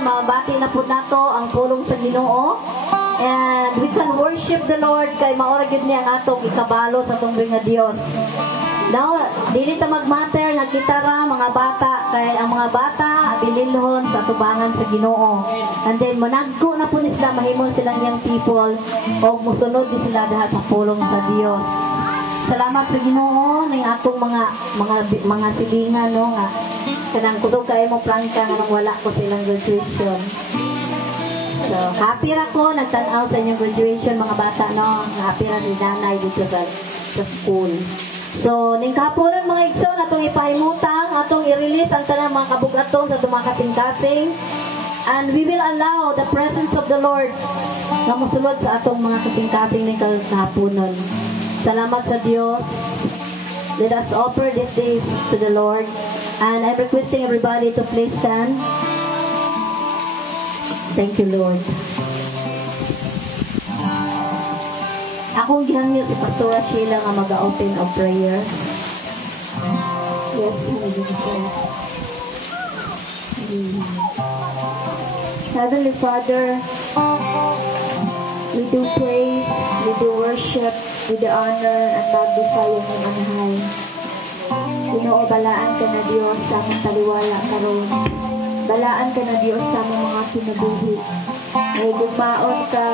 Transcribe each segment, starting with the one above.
Mabati na po nato ang pulong sa Ginoo. And we can worship the Lord kay maora gyud niya ang atong ikabalo sa tunggal nga Dios. Now, dili ta magmatter nga gitara mga bata kay ang mga bata abililhon sa tubangan sa Ginoo. And then managko na po ni sila mahimol silang young people o musunod din sila diha sa pulong sa Dios. Salamat sa Ginoo ning atong mga silingan no nga kanang kudog kay mo plangka nga wala ko silang graduation. So, happy ra ko nagtan-aw sa inyong graduation mga bata no. Happy ra ni nanay dito sa school. So, ning kapunon mga igsoon atong ipahimutang, atong i-release ang tanang mga kabugaton sa tumakasing-kasing. And we will allow the presence of the Lord na musulod sa atong mga kasing-kasing ning kapunon. Salamat sa Dios. Let us offer these days to the Lord. And I'm requesting everybody to please stand. Thank you, Lord. Akong gihangyo si Pastora Sheila nga mag-open of prayer. Yes, Heavenly Father, we do praise, we do worship, we do honor and magnify yung manahay. Ginoo, balaan ka na Diyos sa among taliwala karon. Balaan ka na Diyos sa among mga kinabuhi. May gumaon ka.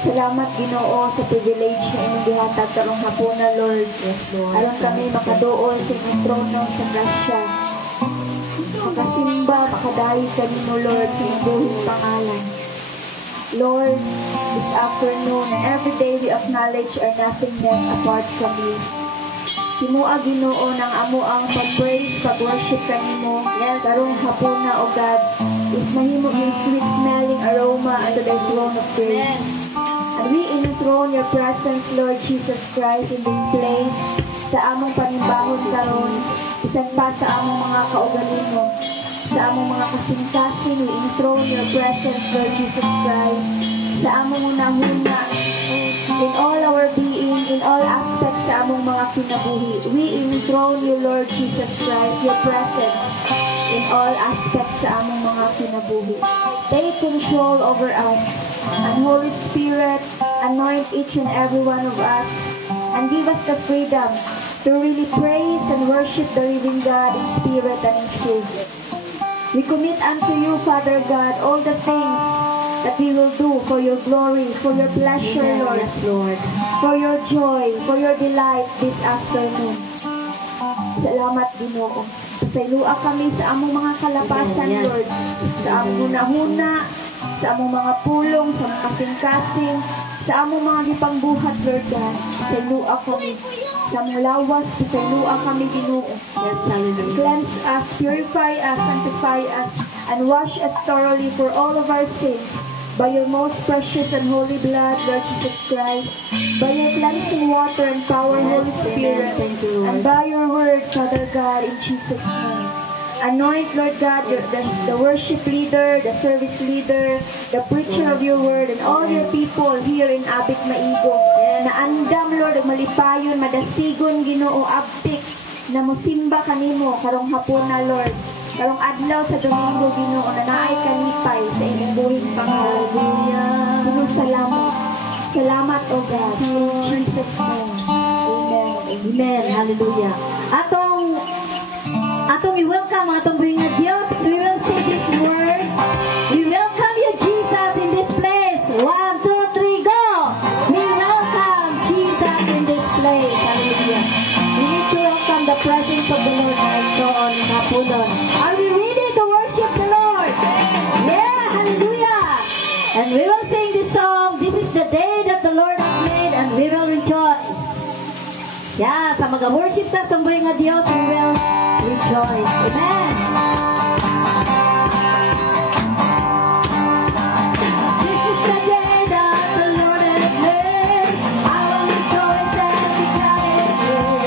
Salamat Ginoo sa privilege na inyong gihatag karong hapuna, Lord. Yes, Lord. Alam kami makaduol sa inyong trono sa grasya. Makasimba, makadahi ka nimo, Lord, sa inyong buhing pangalan. Lord, this afternoon, every day we acknowledge our nothingness apart from you. Timuag Ginoo ng amo ang pag-praise, pag-worship kanimo. Yes, karong hapuna o God, is mahimo yung sweet-smelling aroma unto thy throne of grace. And we enthrone your presence, Lord Jesus Christ, in this place, sa among panimbahon karon, isang pa sa among mga kaugalino, sa among mga kasing-kasing, we enthrone your presence, Lord Jesus Christ, sa among unahuna, in all our being, in all aspects sa among mga kinabuhi. We enthrone you, Lord Jesus Christ, your presence in all aspects sa among mga kinabuhi. Take control over us, and Holy Spirit, anoint each and every one of us, and give us the freedom to really praise and worship the living God in spirit and in truth. We commit unto you, Father God, all the things that we will do for your glory, for your pleasure, Lord, yes, Lord, for your joy, for your delight this afternoon. Salamat, Ginoo. Pasaylua kami sa among mga kalapasan, yes, Lord, sa among hunahuna, sa among mga pulong, sa mga kasing-kasing, sa among mga gipangbuhat, Lord God. Pasaylua kami sa among lawas, pasaylua kami, Ginoo. Yes, hallelujah. Cleanse us, purify us, sanctify us, and wash us thoroughly for all of our sins by your most precious and holy blood, Lord Jesus Christ, by your cleansing water and power, yes, Holy Spirit, and by your word, Father God, in Jesus' name. Anoint, Lord God, the worship leader, the service leader, the preacher of your word, and all your people here in Abit Maigo, na andam, Lord, malipayon, madasigon, Ginoo, abtik, na musimba kanimo, karong hapon na, Lord. Karong adlaw sa Domingo, Ginoo, na naay kanipay sa inyong buhing pangalan. Ginoo, salamat. Salamat, O God. In Jesus' name. Amen. Amen. Hallelujah. Atong i-welcome, atong bring na Diyos. We will sing this word. We welcome you, Jesus, in this place. 1, 2, 3, go! We welcome Jesus in this place. Hallelujah. We need to welcome the presence of the Lord also on Kapunon. Are we ready to worship the Lord? Yeah, hallelujah. And we will sing this song. This is the day that the Lord has made and we will rejoice. Yeah, sa mag-worship ta sa buhay nga Diyos, we will rejoice. Amen. This is the day that the Lord has made. I will rejoice and be glad in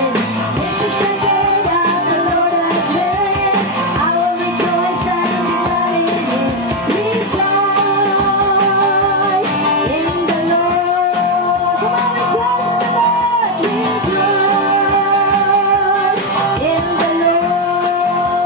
it. This is the day that the Lord has made. I will rejoice and be glad in it. Rejoice in the Lord. Come on, rejoice in the Lord. Rejoice in the Lord.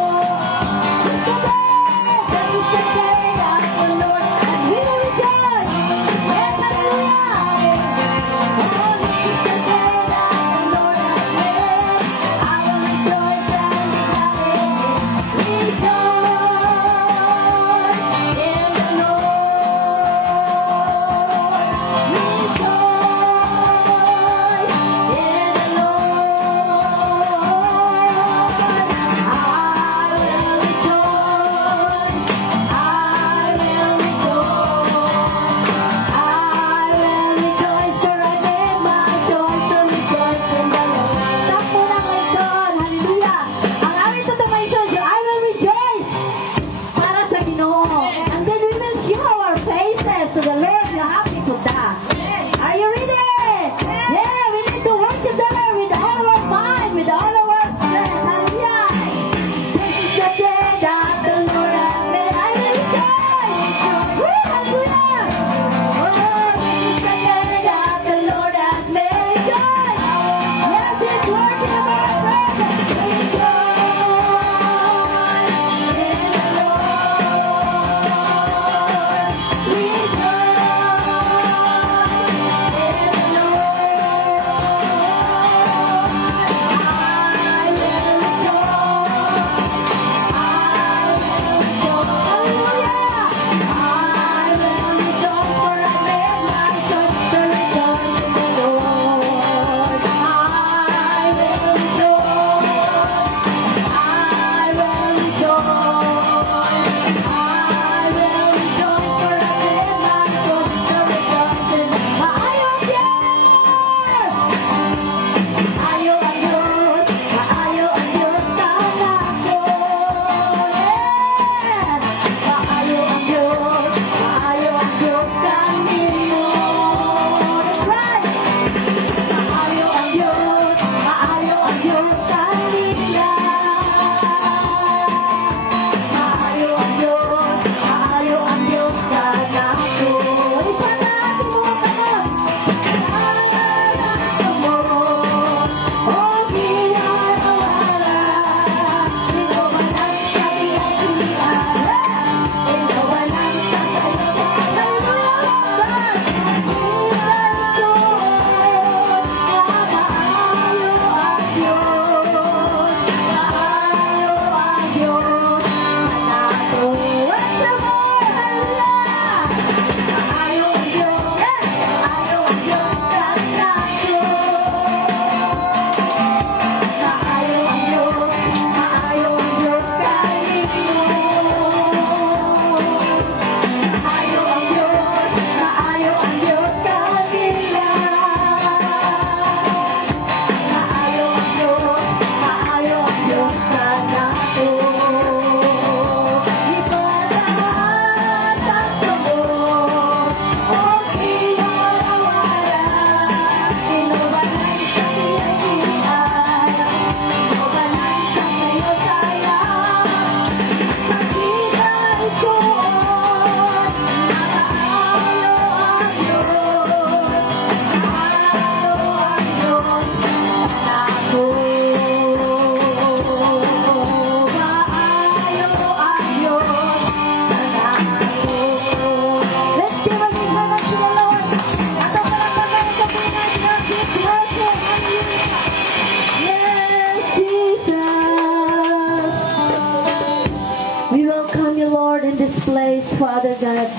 Father God,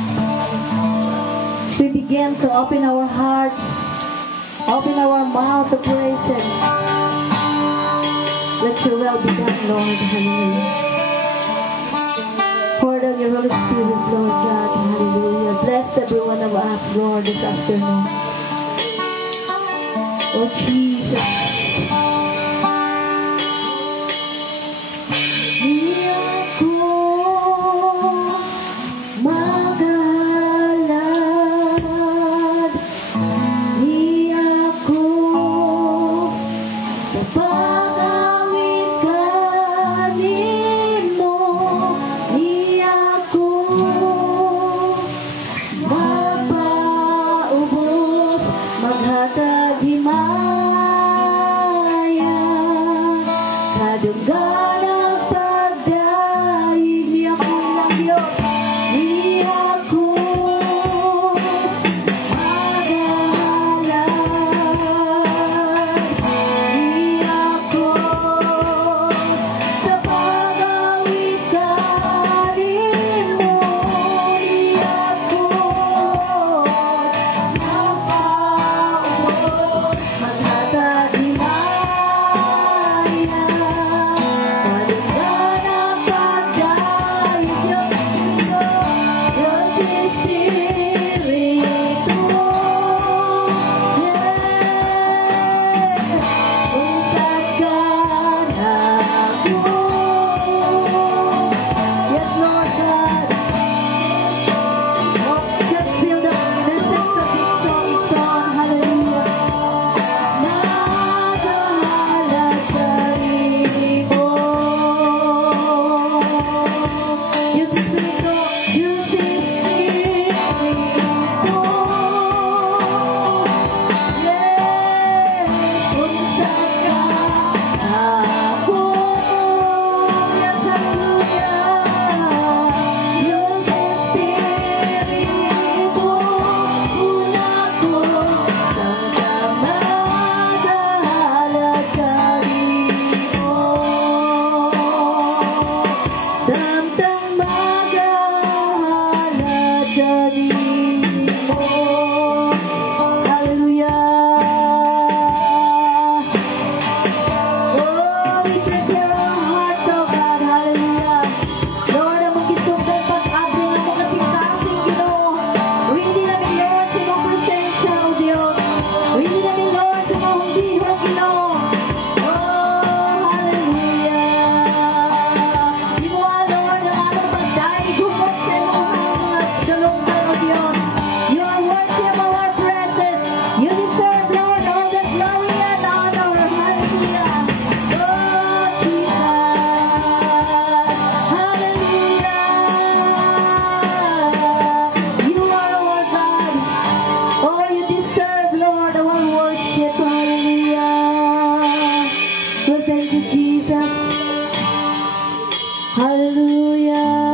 we begin to open our hearts, open our mouth to praise Him. Let your will be done, Lord. Hallelujah. Pour down your Holy Spirit, Lord God. Hallelujah. Bless every one of us, Lord, this afternoon. Oh, Jesus. Maghatag himay galing mo. Hallelujah. Oh, we prepare our hearts, oh God. Hallelujah. Lord, ang magkitungkay pag-abdi ng mga kasing Ginoo. Hindi namin, Lord, sa mga presensya, O Diyos. Hindi namin, Lord, sa mga hundiho, Ginoo. Oh, hallelujah. Di mo, Lord, ang aming pagdaig humot sa iyong mga dalunggan, O Diyos. You are worthy of our presence. You deserve, Lord, all the glory and honor. Hallelujah. Oh, Jesus. Hallelujah. You are our God. Oh, you deserve, Lord, our worship. Hallelujah. Well, thank you, Jesus. Hallelujah.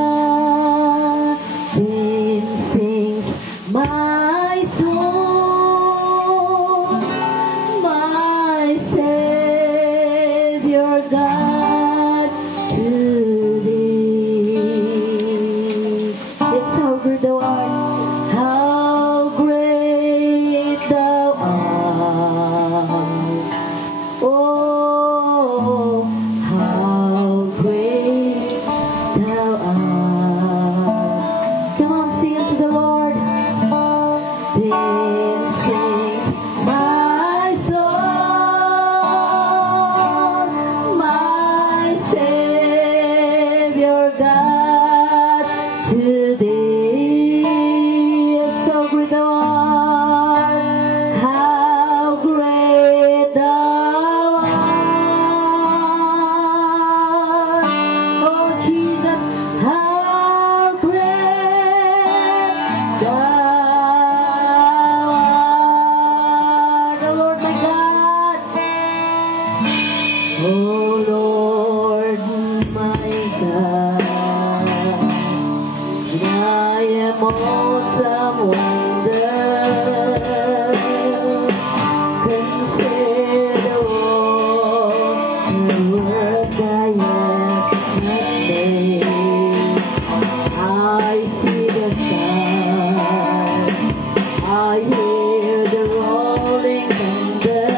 Then sings my soul, my Savior God to thee. It's how good thou art, how great thou art. Oh, how great thou art. Come on, sing unto the Lord. Then sings my soul, my Savior God to thee. So great thou art, how great thou art. Oh Jesus, how great thou art. Oh Lord my God. Oh Lord my God, I am awesome wonder. Consider all the work I have made. I see the sun, I hear the rolling thunder.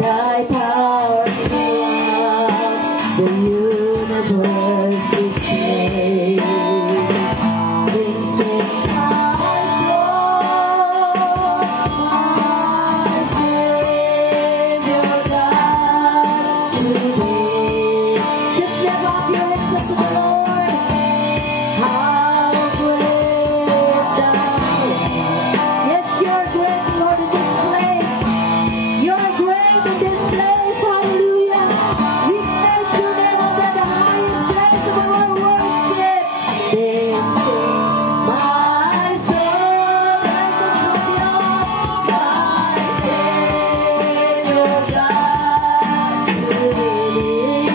Thy power throughout the universe displays. Then sings my soul, my Savior God to thee. Just lift up your hands up to the Lord. How great thou art. Yes, you're great, Lord, in this place. You're great in this place. Hallelujah. We place your name under the highest place of our worship. This is my soul, my Savior God to thee.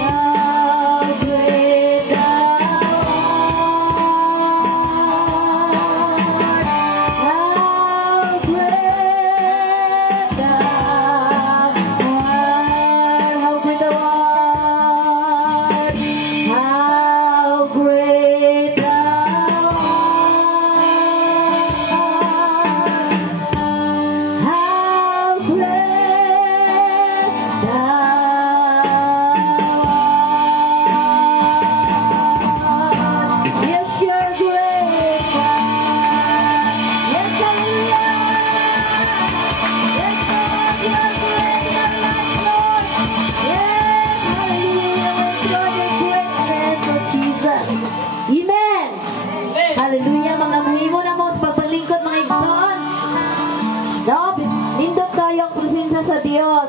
How great thou art. How great thou art. How great thou art. How great thou art. How great thou art. Yes, you're great, God. Yes, hallelujah. Yes, Lord, you're great in our lives, Lord. Yes, hallelujah. Lord, your greatness, oh Jesus. Amen. Hallelujah. Mga mahimo na mo sa pagpalingkod, mga igsoon. No, nindot tayo ang presensya sa Diyos.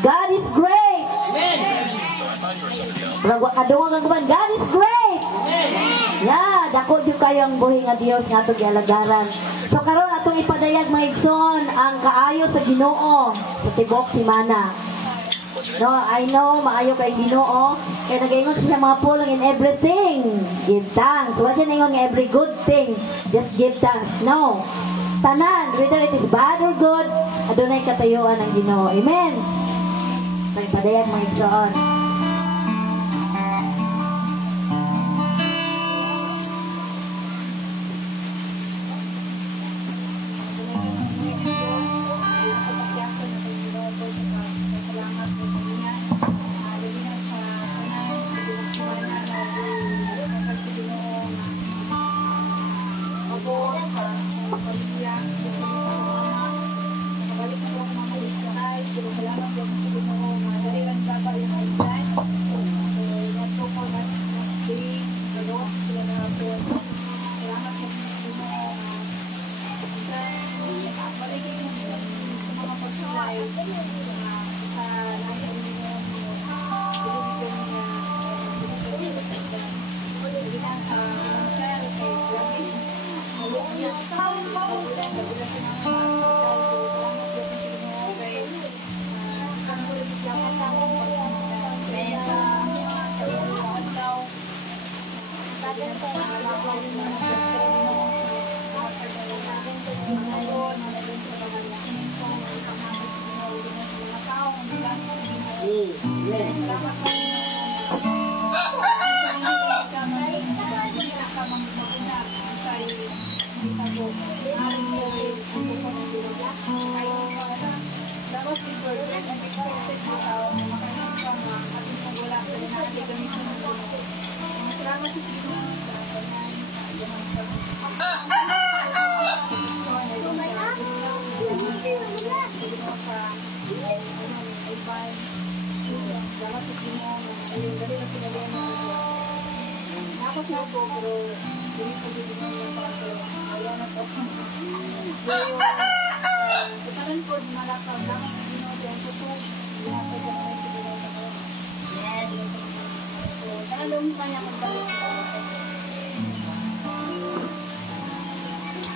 God is great. Kadungog ang kuman, God is great. Yeah, dako di kayo ang buhi nga Dios nga ato gialagaran. So karon atong ipadayag mga igsoon ang kaayo sa Ginoo sa tibok semana. No, I know maayo kay Ginoo kay nagaingon siya mga pulong in everything. Give thanks. Wa siya ningon nga every good thing, just give thanks. No. Tanan, whether it is bad or good, adunay katayuan ang Ginoo. Amen. May padayag mga igsoon.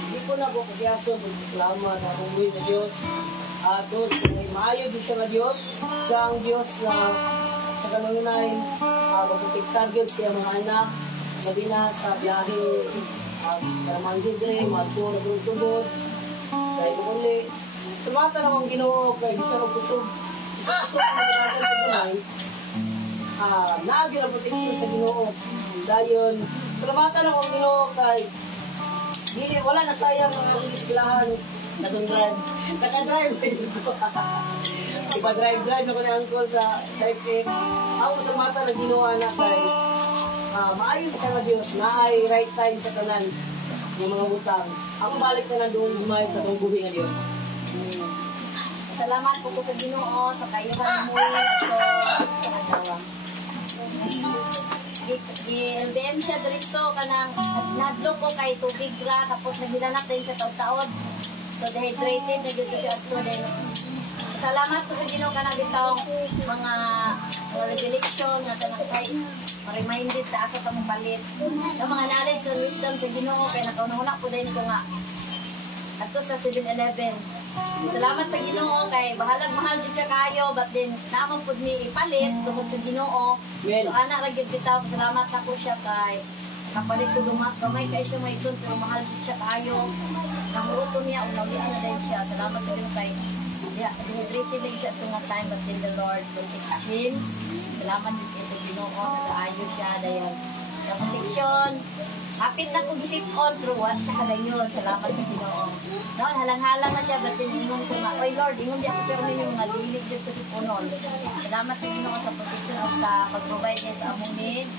Hindi ko na po kagyaso, salamat akong buhay na Diyos. At doon, maayo din siya na Diyos. Siya ang Diyos na sa kanunay, magputiktar Diyos siya mga anak, gabi na sa biyahe, karamang libre, magpo, nagtugod, dahil uli. Sumata namang Ginoo kay bisa ko kusog. Kusog na natin sa tunay. Naagi na protection sa Ginoo. Dahil, salamatan akong Ginoo kay dili wala na sayang ang iskilahan nakadrive. Nakadrive ipa-drive ako ni Uncle sa FX. Ako sa mata na ginawa na kay maayon siya na Diyos na ay right time sa kanan yung mga butang. Ako balik na doon gumay sa itong buhi ng Diyos. Salamat po ko sa Ginoo sa kayo ka namuwi at sa asawa. I-LBM siya diretso ka ng nadlo ko kay tubig ra tapos naghilanap din siya taon-taon. So dehydrated na dito siya ato din. Salamat ko sa Ginoo ka na bitong mga revelation nga kanang kay reminded ta asa ta mo palit. Yung mga knowledge and wisdom sa Ginoo kay nakauna ko din ko nga ato sa 7-Eleven. Salamat sa Ginoo kay bahalag mahal jud siya kayo but then naman pud mi ipalit tungod sa Ginoo. So ana ra gyud bitaw salamat ako siya kay kapalit ko gamay kay siya may igsoon pero mahal jud siya kayo. Namuto niya unawian na din siya. Salamat sa Ginoo kay dehydrated din siya tunga time but then the Lord will take him. Salamat din kay sa Ginoo nagaayo siya dayon. Sa protection hapit na ko gisip-on pero what siya kadayon. Salamat sa Ginoo. Noon halang-halang na siya but ingon ko nga, oy Lord, ingon di ako pero ninyo mga dilig dito sa punon. Salamat sa Ginoo sa protection o sa pag-provide niya sa among needs.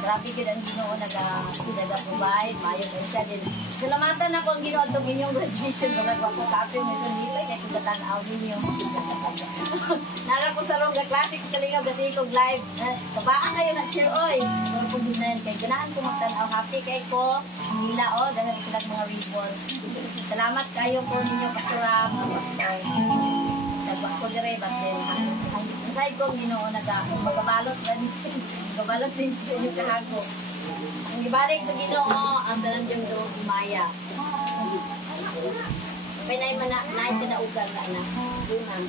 Grabe gid ang Ginoo naga-provide, maayo na siya din. Salamatan ako ang Ginoo atong inyong graduation mga gwapo kape nito nilay kay kung gatan-aw ninyo. Nara ko sa rong classic kalingaw kasi ko live. Kabaan kayo na cheer oy. Pero kung dinan kay ganahan ko magtan-aw happy kay ko. Nila dahil sila mga ribbons. Salamat kayo po ninyo Pastor Ram, Pastor. Nagwa ko dire but then ang side ko Ginoo magabalos magabalos din sa inyo kahago. Ang ibalik sa Ginoo ang dalang jud do Maya. Pinay man na tinaugan na. Dunan.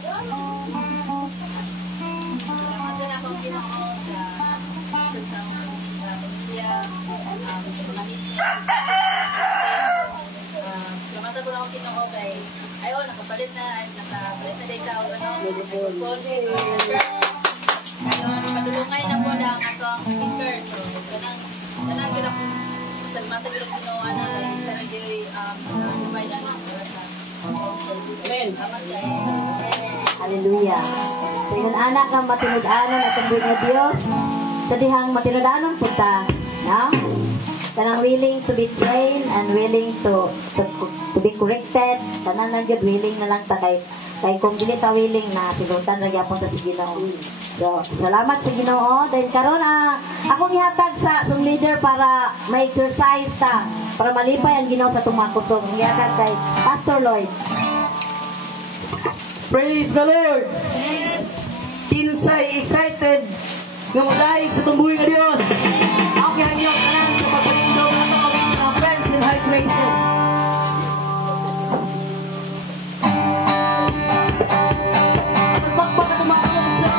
Salamat din ako Ginoo sa pamilya, sa mga needs niya. Salamat po lang ako Ginoo kay ayon nakapalit na din ka o microphone sa church. Ayon padulungay na po ang atong speaker. So kanang gid ako salamat gid ang Ginoo ana kay siya ra gyud provide ana para sa Amen. salamat kay Hallelujah. Sa ingon anak ang matinud-anon at ang buhay ng Diyos. Sa dihang matinud-anon punta. No? Kanang willing to be trained and willing to be corrected. Kanang nagyod willing na lang ta kay kung dili ta willing na silutan ra gyapon ta si Ginoo. So, salamat sa Ginoo. Dahil karon akong ihatag sa song leader para ma-exercise ta para malipay ang Ginoo sa tumakusog. Ihatag kay Pastor Lloyd. Praise the Lord! Kinsay excited nga magdaig sa tumbuhi nga Diyos. Ako kihanyok ka lang sa pagpalindong na mga friends in high places. Pagpagpag at umakawag sa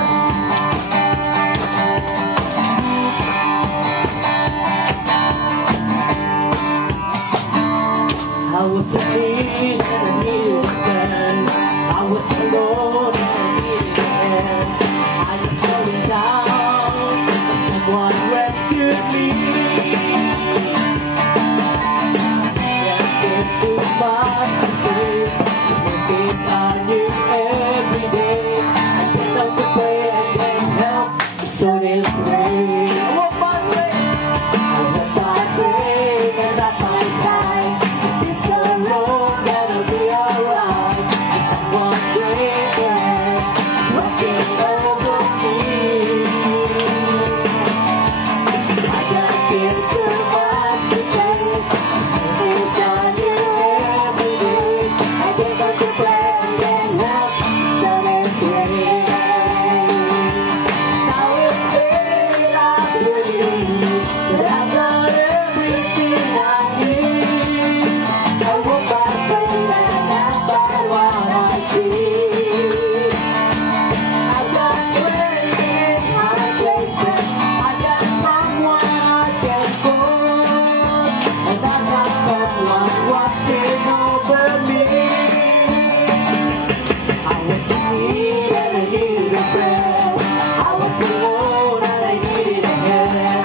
alone and I needed heaven.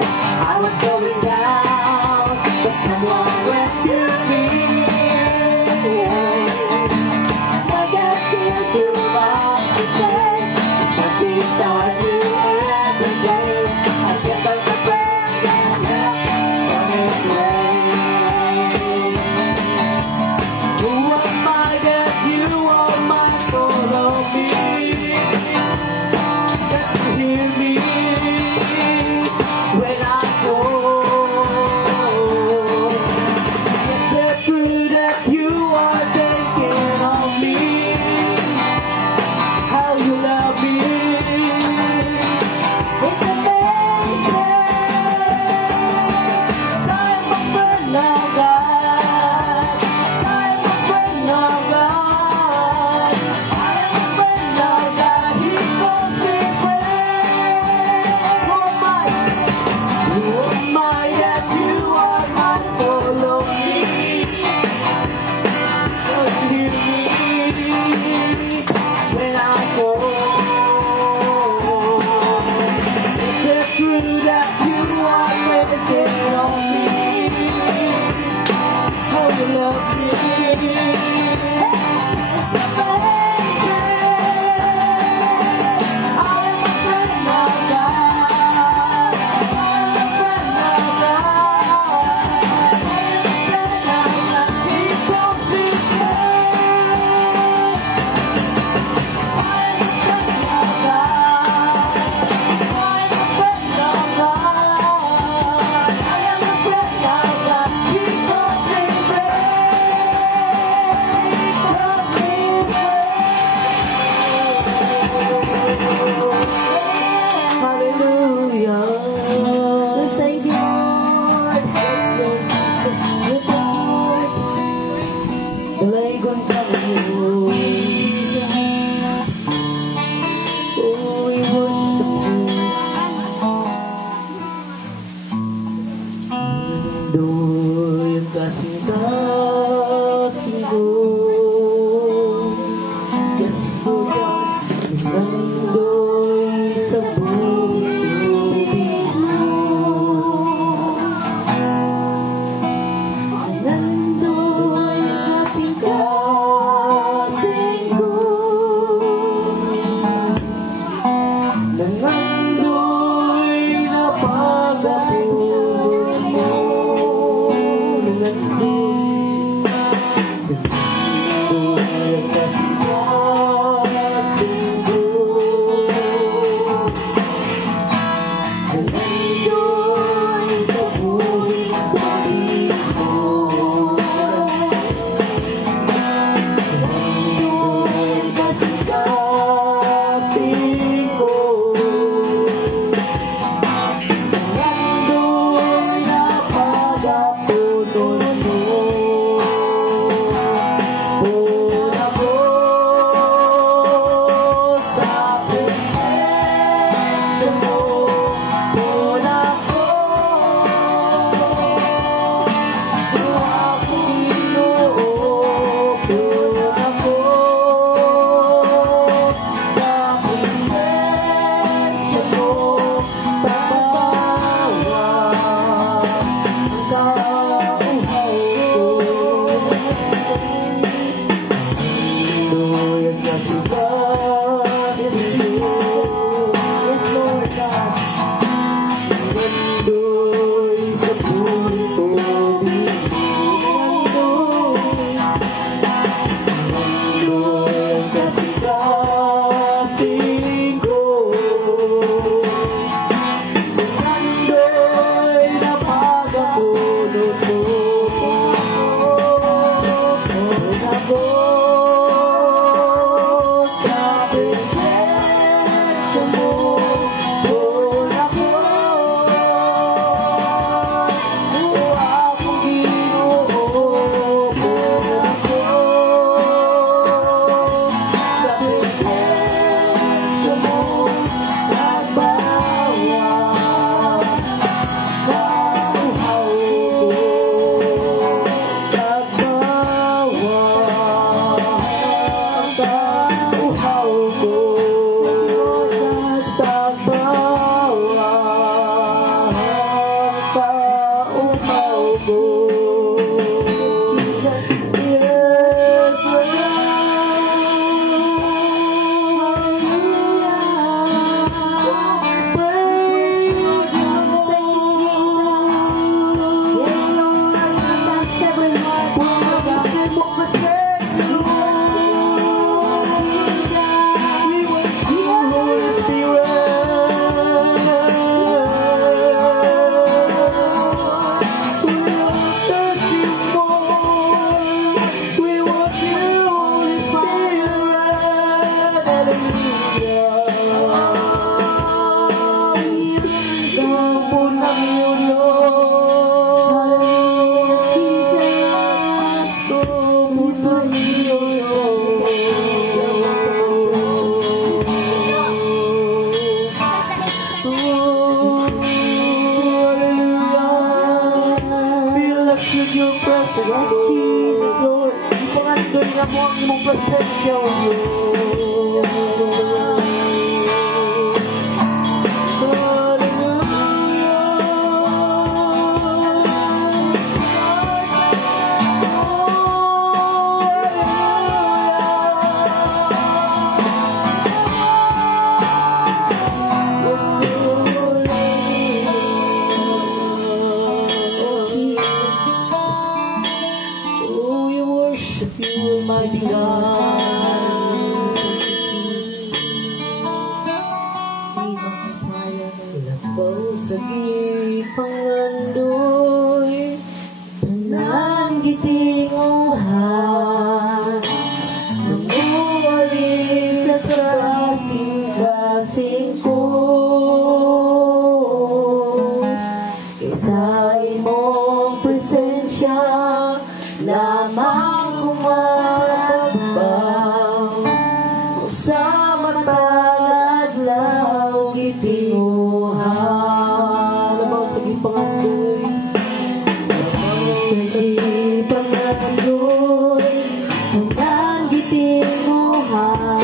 I was going down, but someone rescued me. I got tears too much to say, but she started new every day. I kept on the brand and left on its way. Who am I that you are mindful of me? That you hear me when I go. Is it true that you are thinking of me? How you love me? It's amazing. I'm a friend of God. I'm a friend of God. I am a friend of God. He calls me friend. Who am I? Who am I that you are mindful of me? Don't you hear me when I go? Is it true that you are thinking of me? How you love me? It's amazing. I am a friend of God. I'm a friend of God. He calls me friend. I'm a friend of God. I'm a friend of God. I am a friend of God. He calls me friend. He calls me friend. Hallelujah. Yes, thank you, Lord. Yes, Lord Jesus. Yes, Lord. Dalagon ka na mo. Oh, we worship you. Doy ang kasing-kasing ko. Yes, Lord God. Nandoy sa buhay ko. Nandoy kasing-kasing ko. Nandoy na pag-apulot mo. Nandoy kasing-kasing ko. Nandoy sa buhay ko. Nandoy kasing-kasing ko. Nandoy na pag-apulot mo. Doon ako sa presensya mo. Doon ako sa aking loob. Doon ako sa presensya mo. Tatawa ang kauhaw ko. Doon ang kasing-kasing ko. Yes, Lord God. Yes, Jesus, Lord. Ipangandoy na mo ang imong presensya, O Diyos. Oh, we worship you, mighty God. Labaw sa gipangandoy, tanan gitinguhan, namuwali sa kasing-kasing ko. Kaysa imong presensya, lamang kumatabaw, sa matag adlaw gitinguhan. Labaw sa gipangandoy, labaw sa gipangandoy, tanan gitinguhan,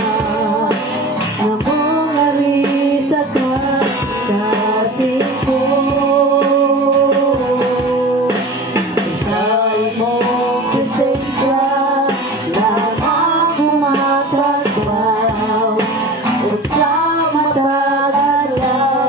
among ari sa kasing ko. Sa imong presensya, lamang kumatagbaw, o sa matag adlaw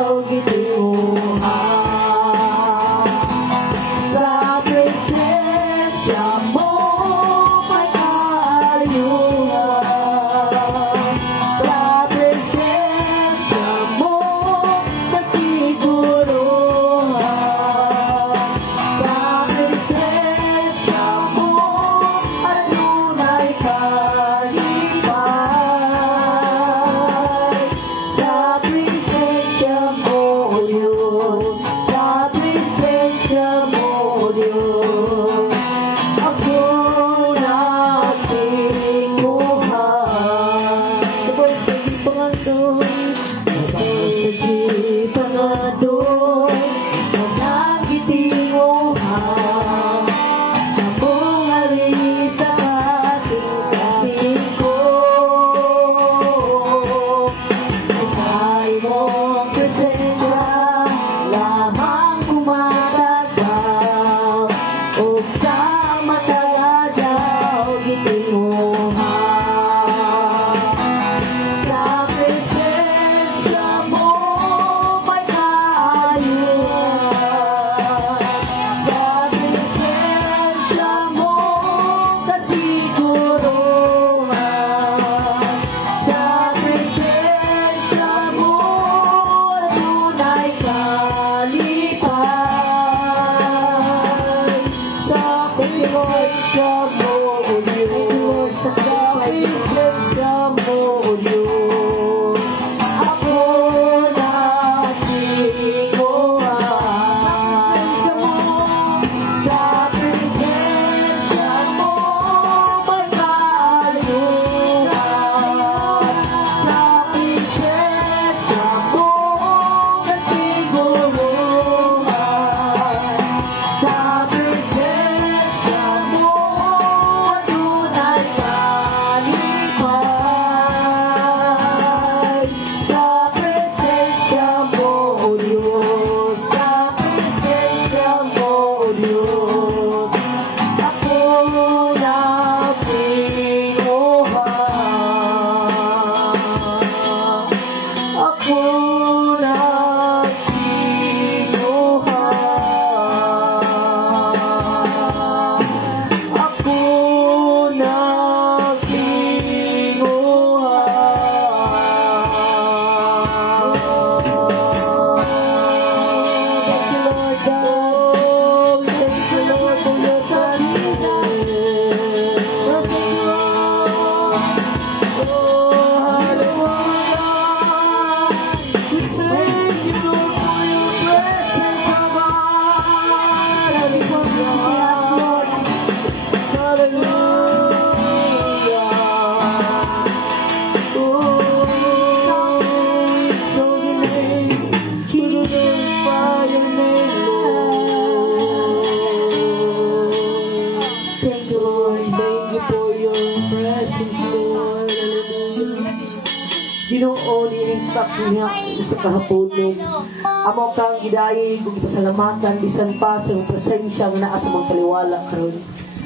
kahaponon. Amo kang gidayi kung ipasalamatan bisan pa sa iyong presensya nga naa sa mga kaliwala karon.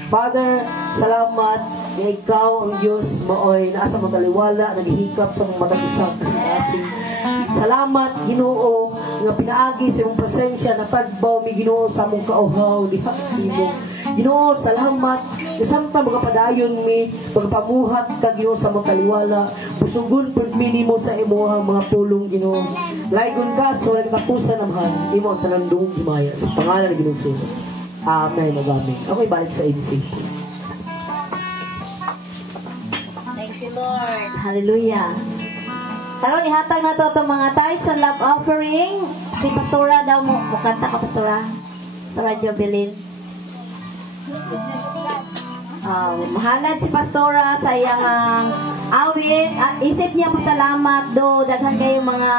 Father, salamat nga ikaw ang Diyos maoy naa sa mga kaliwala naghihikap sa mga matag isa sa ating. Salamat Ginoo nga pinaagi sa imong presensya na tagbaw mi Ginoo sa among kauhaw diha nimo. Ginoo, salamat Isampa mga padayon mi, pagpamuhat ka Ginoo sa mga kaliwala, busugon pud minimo sa imuhang mga pulong Ginoo. Laygon ka sa walang kapusan amhan, imo ang tanandong himaya sa pangalan ni Ginoo Jesus. Amen. Amen. Ako ibalik sa MC. Thank you, Lord. Hallelujah. Karon ihatag na to itong mga tithes and love offering. Si Pastora daw mo kanta ka, Pastora. Pastora Jovelyn. Goodness of God. Mahalad si Pastora sa iyang awit at isip niya pasalamat do daghan kayo mga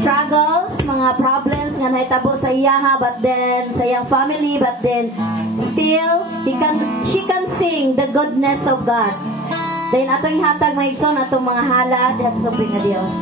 struggles, mga problems nga nahitabo sa iyaha, but then sa iyang family, but then still she can sing the goodness of God. Then atong ihatag mga igsoon atong mga halad at sa nga Dios.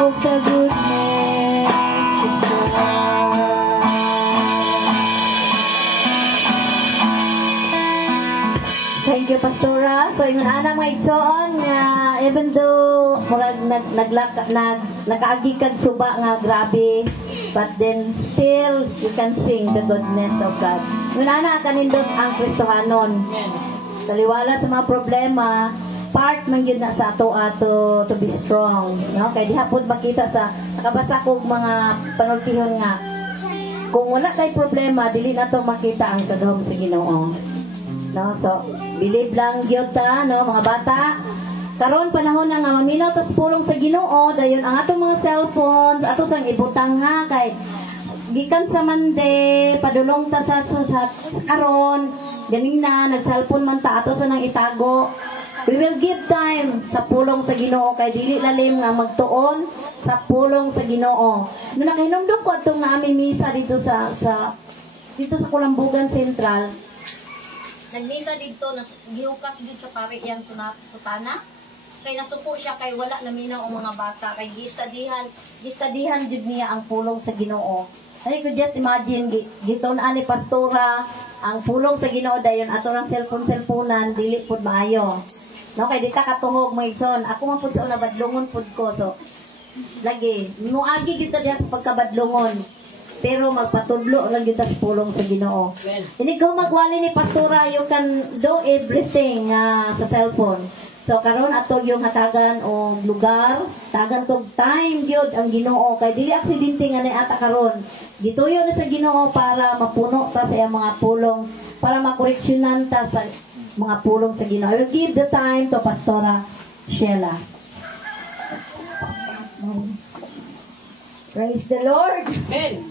of the goodness of God. Thank you, Pastora. So, yung ana mga igsoon nga, even though murag nakaagi kag suba nga grabe, but then still you can sing the goodness of God. Yung ana kanindot ang Kristohanon. Amen. Taliwala sa mga problema, part man yun na sa ato to be strong. No? Kaya di hapon makita sa nakabasa kong mga panultihon nga, kung wala tayo problema, dili na to makita ang kagahom sa Ginoo. No? So, believe lang gyud ta, no, mga bata. Karon panahon na nga maminaw tas pulong sa Ginoo, dayon ang atong mga cellphones, ato sang ibutang ha kay gikan sa Monday, padulong ta sa karon, ganing na nag-cellphone man ta ato sa nang itago. We will give time sa pulong sa Ginoo kay dili lalim nga magtuon sa pulong sa Ginoo. No nakahinumdum ko atong naami misa dito sa Kulambugan Central. Nagmisa dito, gihukas dito sa pare yang sutana. Kay nasupo siya kay wala naminaw ang mga bata. Kay gistadihan jud niya ang pulong sa Ginoo. Ay ko just imagine, giton-an ni Pastora, ang pulong sa Ginoo dayon ato lang cellphone-cellphonean, dili pud maayo. No, kay di ta katuhog mo igsoon. Ako man pud sa una badlongon pud ko. So, lagi, muagi kita diya sa pagkabadlongon. Pero magpatudlo lang kita sa pulong sa Ginoo. Ini ko magwali ni Pastora, you can do everything sa cellphone. So karon ato yung hatagan og lugar, tagan tog time gyud ang Ginoo kay dili aksidente nga ni ata karon. Gituyo na sa Ginoo para mapuno ta sa iyang mga pulong, para makoreksyonan ta sa mga pulong sa Ginoo. I will give the time to Pastora Sheila. Praise the Lord! Amen.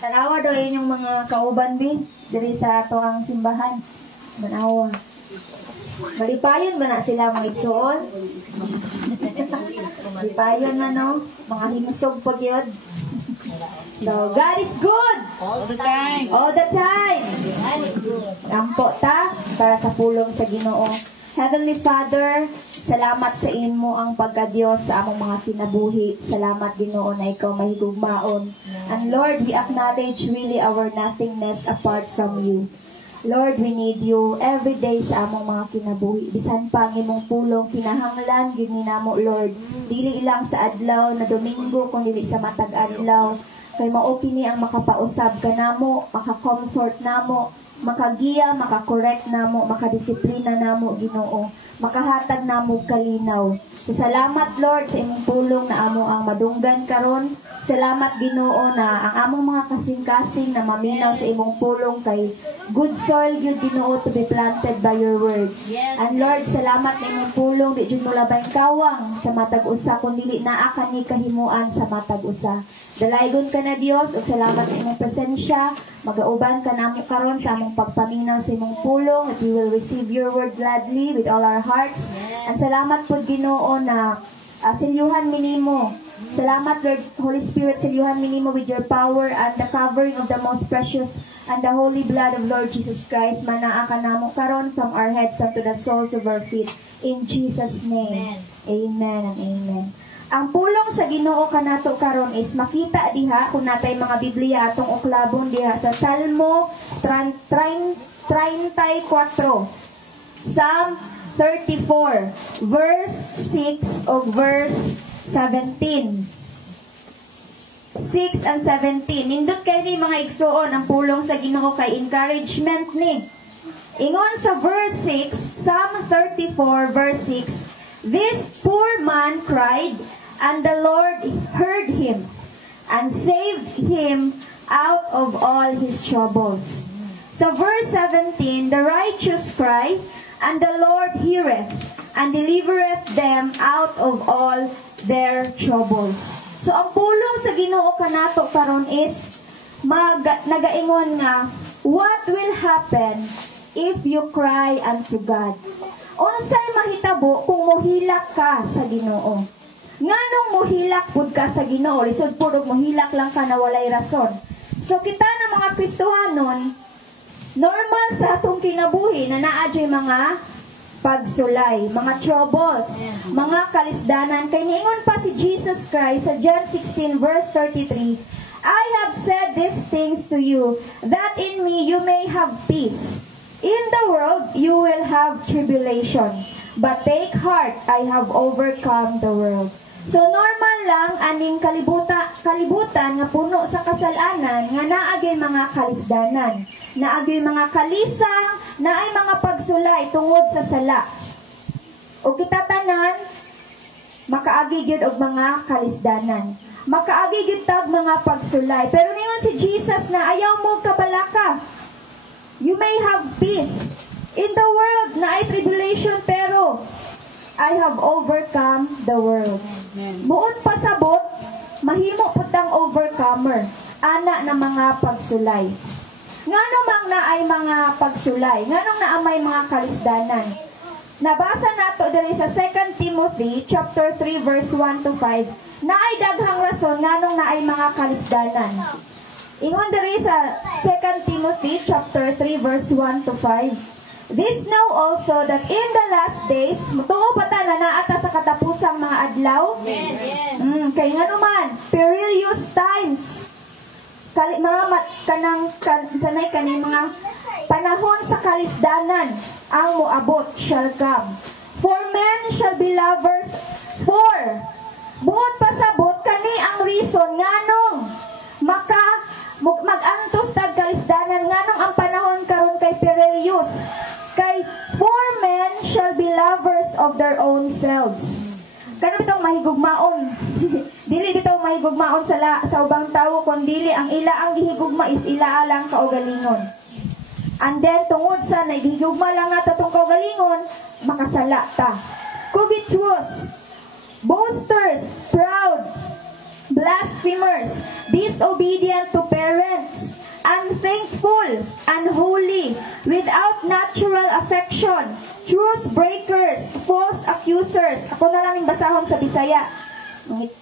Tanawa daw yung mga kauban din diri sa ato ang simbahan. Manawa. Malipayon ba na sila mga igsoon? Malipayon na no? Mga himusog po yun. So, God is good! All the time. All the time! God is good. Ampo ta para sa pulong sa Ginoo. Heavenly Father, salamat sa imo ang pagka-Diyos sa among mga kinabuhi. Salamat Ginoo na ikaw mahigugmaon. And Lord, we acknowledge really our nothingness apart from you. Lord, we need you every day sa among mga kinabuhi. Bisan pa ang imong pulong kinahanglan gyud ni namo Lord. Dili ilang sa adlaw na Domingo kung dili sa matag adlaw. Kay mao kini ang makapausab kanamo, maka-comfort namo, makagiya, makakorek namo, makadisiplina namo Ginoo, makahatag namo kalinaw. So, salamat Lord sa imong pulong na amo ang madunggan karon. Salamat Ginoo na ang among mga kasing-kasing na maminaw sa imong pulong kay good soil yun Ginoo to be planted by your word. Yes. And Lord, salamat na imong pulong di jud mo labay kawang sa matag usa kun dili naa kani kahimuan sa matag usa. Dalaygon ka na Dios ug salamat sa imong presensya. Magauban ka namo karon sa among pagpaminaw sa imong pulong that we will receive your word gladly with all our hearts. Yes. And salamat po Ginoo na silyuhan minimo. Salamat Lord Holy Spirit, silyuhan minimo with your power and the covering of the most precious and the holy blood of Lord Jesus Christ. Manaa ka namo karon from our heads unto the soles of our feet. In Jesus' name. Amen and amen. Ang pulong sa Ginoo kanato karon is makita diha kung natay mga Biblia atong uklabon diha sa Salmo 34. Psalm 34 verse 6 o verse 17. 6 and 17. Nindot kay ni mga igsuon ang pulong sa Ginoo kay encouragement ni. Ingon sa verse 6, Psalm 34 verse 6, this poor man cried, and the Lord heard him, and saved him out of all his troubles. Sa verse 17, the righteous cry, and the Lord heareth, and delivereth them out of all their troubles. So, ang pulong sa Ginoo kanato karon is, nagaingon nga, what will happen if you cry unto God? Unsay mahitabo kung mohilak ka sa Ginoo? Nganong mohilak pud ka sa Ginoo? Lisod pud og mohilak lang ka na walay rason. So kita na mga Kristohanon, normal sa atong kinabuhi na naa jay mga pagsulay, mga troubles, mga kalisdanan. Kay niingon pa si Jesus Christ sa John 16 verse 33, I have said these things to you, that in me you may have peace. In the world you will have tribulation, but take heart, I have overcome the world. So normal lang aning kalibutan nga puno sa kasalanan nga naagay mga kalisdanan, naagay mga kalisang, naay mga pagsulay tungod sa sala. O kita tanan makaagi gyud og mga kalisdanan. Makaagi gyud tag mga pagsulay. Pero ningon si Jesus na ayaw mo kabalaka. You may have peace. In the world na ay tribulation, pero I have overcome the world. Buot pasabot, mahimo putang overcomer. Ana na mga pagsulay. Nganong mang na ay mga pagsulay? Nganong na may mga kalisdanan? Nabasa nato diri sa 2 Timothy chapter 3 verse 1 to 5. Na ay daghang rason nganong na ay mga kalisdanan. Ingon diri sa 2 Timothy chapter 3 verse 1 to 5. This know also that in the last days, mutuo pa ta na naata sa katapusang mga adlaw. Kay nga naman, perilous times. Sanay kani mga panahon sa kalisdanan ang moabot shall come. For men shall be lovers. For buot pasabot kani ang reason nganong mag-antos tag kalisdanan nganong ang panahon karon kay perilous. Kay for men shall be lovers of their own selves. Kana bitong mahigugmaon. Dili bitaw mahigugmaon sa ubang tawo kun dili ang ila ang gihigugma is ila lang kaugalingon. And then tungod sa nagihigugma lang ato tong kaugalingon, makasala ta. Covetous, boasters, proud, blasphemers, disobedient to parents, unthankful, unholy, without natural affection, truce breakers, false accusers. Ako na lang yung basahon sa Bisaya.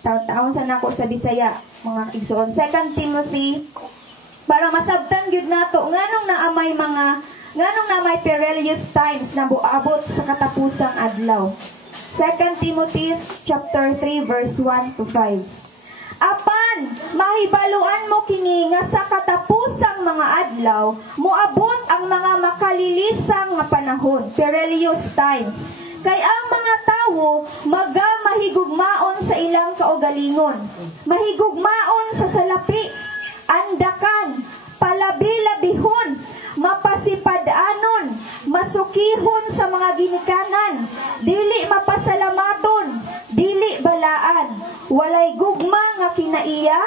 Taon sa nako sa Bisaya, mga igsoon. 2 Timothy, para masabtan gyud nato nganong na may perilous times na buabot sa katapusang adlaw. 2 Timothy chapter 3 verse 1 to 5. Apan, mahibaluan mo kini nga sa katapusang mga adlaw, moabot ang mga makalilisang nga panahon, perilous times. Kay ang mga tawo, mahigugmaon sa ilang kaugalingon, mahigugmaon sa salapi, andakan, palabi-labihon, mapasipadanon, masukihon sa mga ginikanan, dili mapasalamaton, dili balaan, walay gugma nga kinaiya,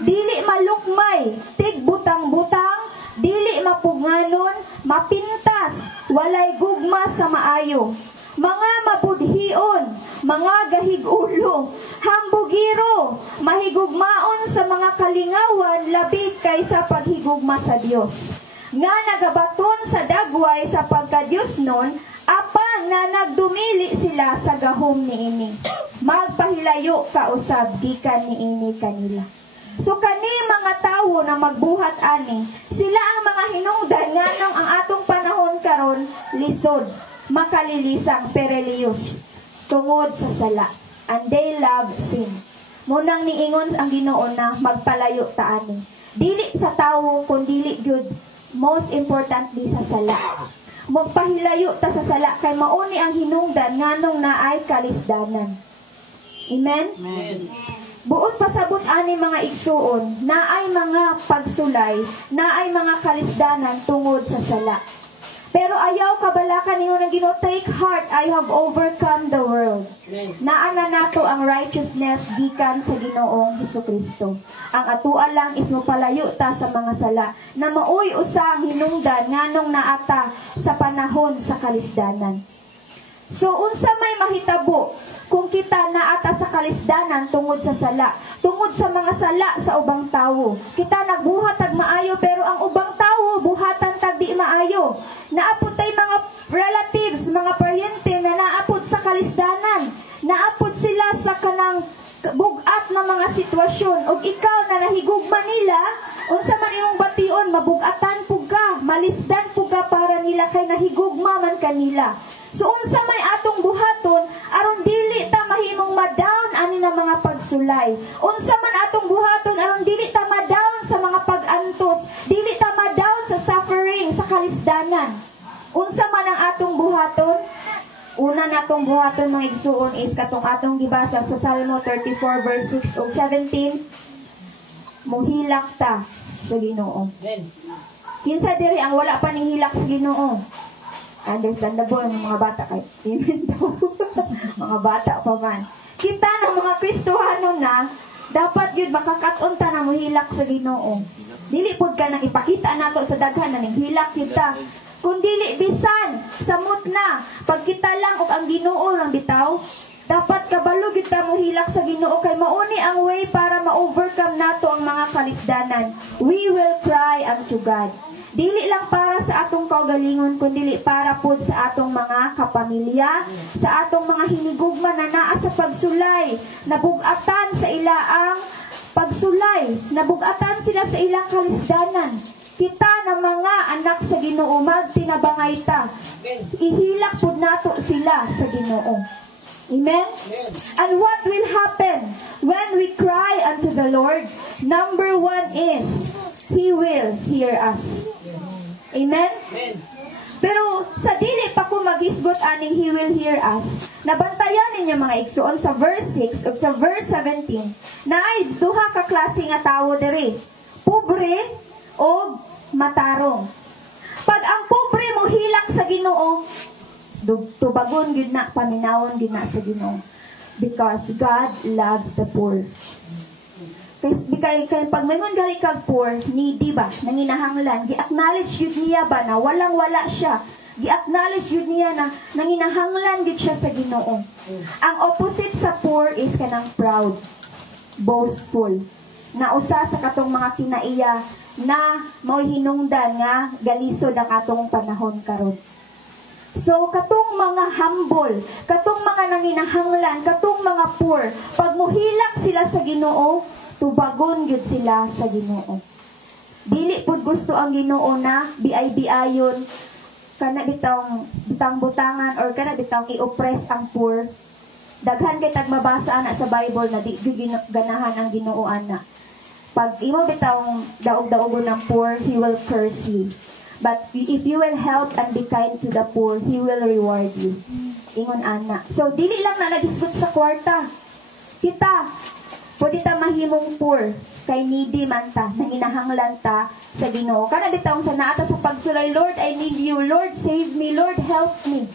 dili malukmay, tigbutang-butang, dili mapugnanon, mapintas, walay gugma sa maayo, mga mabudhion, mga gahig-ulo, hambugiro, mahigugmaon sa mga kalingawan, labi kaysa paghigugma sa Dios. Nga nagabaton sa dagway sa pagka-Diyos nun, apan na nagdumili sila sa gahom niini. Magpahilayo kausab gikan niini kanila. So kani mga tawo na magbuhat ani, sila ang mga hinungdan nganong ang atong panahon karon lisod, makalilisang perilous tungod sa sala. And they love sin. Munang niingon ang Ginoo na magpalayo ta ani. Dili sa tawo kun dili gyud, most importantly sa sala. Magpahilayo ta sa sala kay mauni ang hinungdan nganong naay kalisdanan. Amen? Amen. Buot pasabot ani mga igsuon, naay mga pagsulay, naay mga kalisdanan tungod sa sala. Pero ayaw kabalakan ninyo ng Ginoo, take heart, I have overcome the world. Amen. Naana nato ang righteousness gikan sa Ginoong Hesukristo. Ang atuan lang is mopalayo ta sa mga sala na maoy usa ang hinungdan nganong naata sa panahon sa kalisdanan. So unsa may mahitabo kung kita naata sa kalisdanan tungod sa sala, tungod sa mga sala sa ubang tawo. Kita nagbuhat tag maayo pero ang ubang tawo buhatan tag di maayo. Naapod tay mga relatives, mga paryente na naapod sa kalisdanan. Naapod sila sa kanang bugat na mga sitwasyon. Og ikaw na nahigugma nila, unsa man imong bation, mabugatan pug ka, malisdan pug ka para nila kay nahigugma man kanila. So unsa may atong buhaton aron dili ta mahimong ma-down ani na mga pagsulay. Unsa man atong buhaton aron dili ta ma-down sa mga pag-antos, dili ta ma-down sa suffering, sa kalisdanan. Unsa man ang atong buhaton? Una natong buhaton mga igsuon is katong atong gibasa sa Salmo 34 verse 6 o 17. Muhilak ta sa Ginoo. Amen. Kinsa diri ang wala pa ning hilak sa Ginoo? Understandable ng mga bata kay mga bata pa man. Kita ng mga Kristohano na dapat yun makakaton ta na muhilak sa Ginoo. Dili pud ka nang ipakita nato sa daghan na ning hilak kita. Kung dili bisan samot na pag kita lang og ang Ginoo lang bitaw, dapat kabalo gyud ta mohilak sa Ginoo kay mauni ang way para ma-overcome nato ang mga kalisdanan. We will cry unto God. Dili lang para sa atong kaugalingon kundi para pud sa atong mga kapamilya, sa atong mga hinigugma na naa sa pagsulay, nabugatan sa ilaang pagsulay, nabugatan sila sa ilang kalisdanan. Kita na mga anak sa Ginoo magtinabangay ta. Ihilak pud nato sila sa Ginoo. Amen? And what will happen when we cry unto the Lord? Number 1 is He will hear us. Amen? Pero sa dili pa ko magisgot aning He will hear us, nabantayan ninyo mga igsuon sa verse 6 o sa verse 17 na ay duha ka klase nga tawo diri. Pobre o matarong. Pag ang pobre mo hilak sa Ginoo, tubagon gyud na, paminawon gyud na sa Ginoo. Because God loves the poor. Kaya pag mayroon gali kag poor, needy ba, nanginahanglan, gi-acknowledge yun niya ba na walang-wala siya. Gi-acknowledge yun niya na nanginahanglan yun siya sa Ginoo. Ang opposite sa poor is kanang proud, boastful, na usa sa katong mga kinaiya na mo'y hinungdan nga galisod ang atong panahon karon. So, katong mga humble, katong mga nanginahanglan, katong mga poor, pag muhilak sila sa Ginoo, tubagon gyud sila sa Ginoo. Dili pud gusto ang Ginoo na biay-biayon kana bitang butangan or kana bitang i-oppress ang poor. Daghan kay tag mabasa ana sa Bible na di ganahan ang Ginoo ana. Pag imo bitang daog-daogon ng poor, He will curse you. But if you will help and be kind to the poor, He will reward you. Ingon ana. So dili lang na nagisgot sa kwarta. Kita pwede ta mahimong poor kay needy man ta, nanginahanglan ta sa Ginoo. Kana bitawon sa naata sa pagsulay, Lord, I need you. Lord, save me. Lord, help me.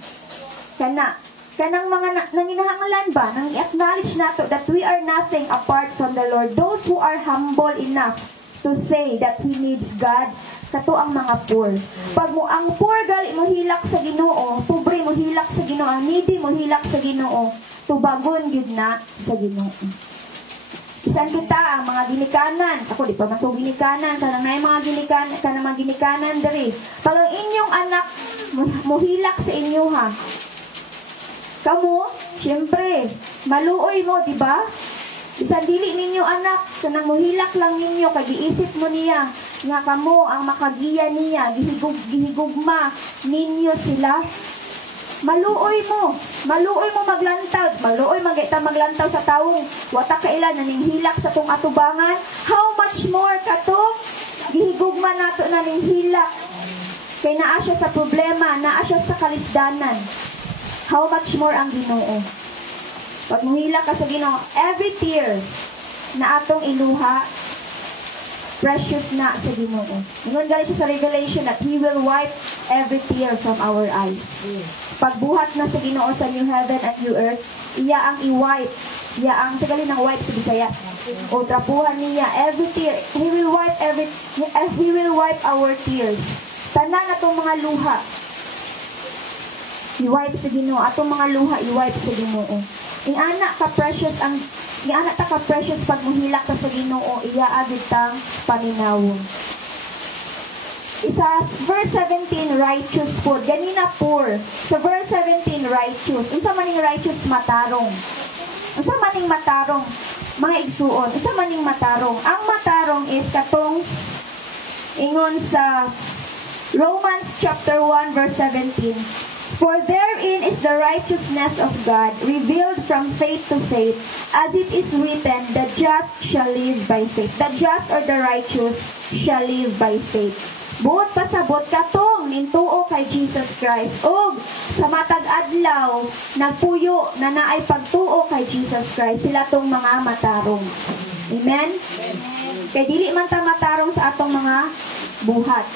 Kanang mga nanginahanglan ba, nang i-acknowledge nato that we are nothing apart from the Lord. Those who are humble enough to say that he needs God, kato ang mga poor. Pag mo ang poor gali mo hilak sa Ginoo, pobre mo hilak sa Ginoo, ang needy mo hilak sa Ginoo, tubagon gyud na sa Ginoo. Isan kita ang mga ginikanan. Ako di pa man to ginikanan, kanang nay mga ginikanan, kanang mga ginikanan diri. Pag ang inyong anak mohilak sa inyo ha. Kamu, syempre, maluoy mo, di ba? Isan dili ninyo anak, kanang mohilak lang ninyo kay giisip mo niya nga kamo ang makagiya niya, gihigugma ninyo sila. Maluoy mo maglantaw, maglantaw sa taong wata kailan naning hilak sa tong atubangan. How much more kato gihigugma nato na ning hilak kay naa siya sa problema, naa siya sa kalisdanan. How much more ang Ginoo? Pag muhilak ka sa Ginoo, every tear na atong iluha, precious na sa Ginoo. Ingon gali siya sa Revelation that He will wipe every tear from our eyes. Pagbuhat na sa Ginoo sa new heaven and new earth, iya ang i-wipe. Iya ang sagali ng wipe sa Bisaya. O trapuhan niya every tear. He will wipe our tears. Tanan na itong mga luha. I-wipe sa Ginoo. Atong mga luha, i-wipe sa Ginoo. Ingana ka precious pag muhilak ka sa Ginoo, iya agad tang paminawon. Isa, verse 17, righteous food. Ganina poor. Sa verse 17, righteous. Unsa maning righteous matarong. Unsa maning matarong, mga igsuon. Unsa maning matarong. Ang matarong is katong ingon sa Romans chapter 1 verse 17. For therein is the righteousness of God, revealed from faith to faith, as it is written, the just shall live by faith. The just or the righteous shall live by faith. Buot pasabot katong nintuo kay Jesus Christ. Og sa matag adlaw, nagpuyo na naay pagtuo kay Jesus Christ, sila tong mga matarong. Amen? Kay dili man ta matarong sa atong mga buhat,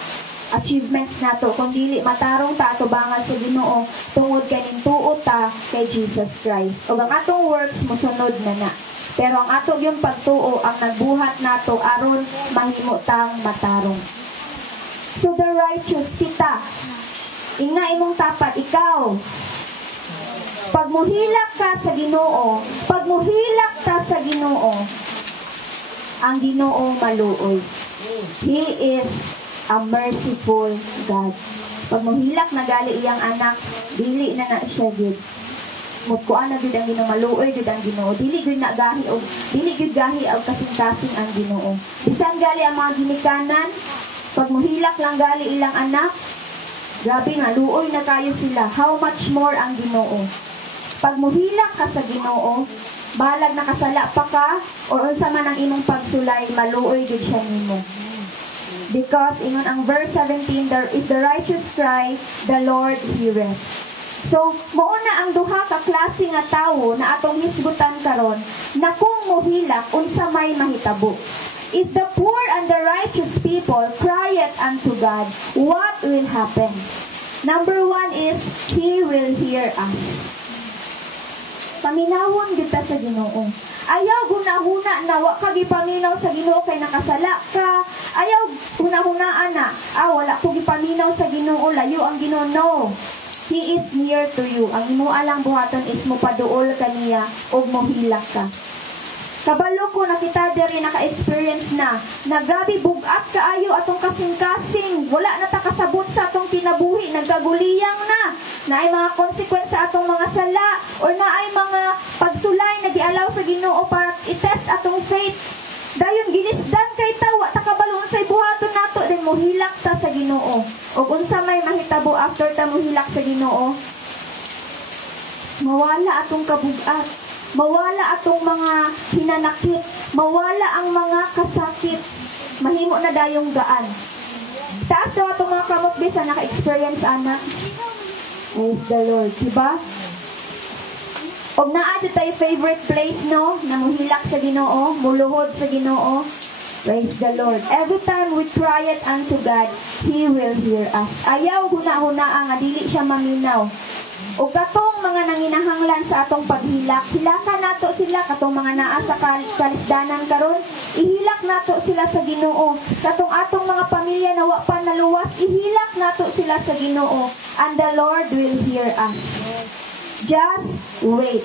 achievements nato, kung dili matarong ta ato bangal sa Ginoo tungod kay nintuo ta kay Jesus Christ. Og ang atong works mosunod na. Pero ang ato yung pagtuo ang nagbuhat nato aron mahimo tang matarong. So the righteous kita. Inga imong tapat ikaw. Pag muhilak ka sa Ginoo, pag muhilak ka sa Ginoo, ang Ginoo maluoy. He is a merciful God. Pag muhilak na gali iyang anak, dili na siya gid. Mutkuan na gid ang Ginoo, maluoy gid ang Ginoo. Dili gid na gahi og dili gid gahi og kasing-kasing ang Ginoo. Bisan gali ang mga ginikanan, pag muhilak lang gali ilang anak, grabe nga luoy na kayo sila. How much more ang Ginoo? Pag muhilak ka sa Ginoo, balag nakasala pa ka or unsa man ang imong pagsulay, maluoy gid siya nimo. Because ingon ang verse 17, if the righteous cry, the Lord heareth. So, mao na ang duha ka klase nga tawo na atong hisgutan karon, na kung mohilak unsa may mahitabo. If the poor and the righteous people crieth unto God, what will happen? Number 1 is, He will hear us. Paminawon kita sa Ginoo. Ayaw guna-huna na wa ka gipaminaw sa Ginoo kay nakasala ka. Ayaw huna-hunaan na. Wala ko gipaminaw sa Ginoo, layo ang Ginoo. No. He is near to you. Ang imo alang buhaton is mo paduol kaniya o mohilak ka. Kabalo ko na kita diri naka-experience na grabe bugat kaayo atong kasing-kasing. Wala na ta kasabot sa atong kinabuhi, nagkaguliyang na. Naay mga consequence sa atong mga sala o naay mga pagsulay na gialaw sa Ginoo para i-test atong faith. Dayon gilisdan kay tawa ta kabalo unsay buhaton nato din mohilak ta sa Ginoo. Og unsa may mahitabo after ta mohilak sa Ginoo? Mawala atong kabugat. Mawala atong mga hinanakit. Mawala ang mga kasakit. Mahimo na dayong gaan. Taas daw atong mga kamot bisa naka-experience anak. Praise the Lord. Diba? Og naa tayo favorite place, no? Na muhilak sa Ginoo, muluhod sa Ginoo. Praise the Lord. Every time we cry it unto God, He will hear us. Ayaw huna-huna nga dili siya maminaw. O katong mga nanginahanglan sa atong paghilak, hilakan nato sila katong mga naa sa kalisdanan karon, ihilak nato sila sa Ginoo. Katong atong mga pamilya na wa pa naluwas, ihilak nato sila sa Ginoo, and the Lord will hear us. Just wait.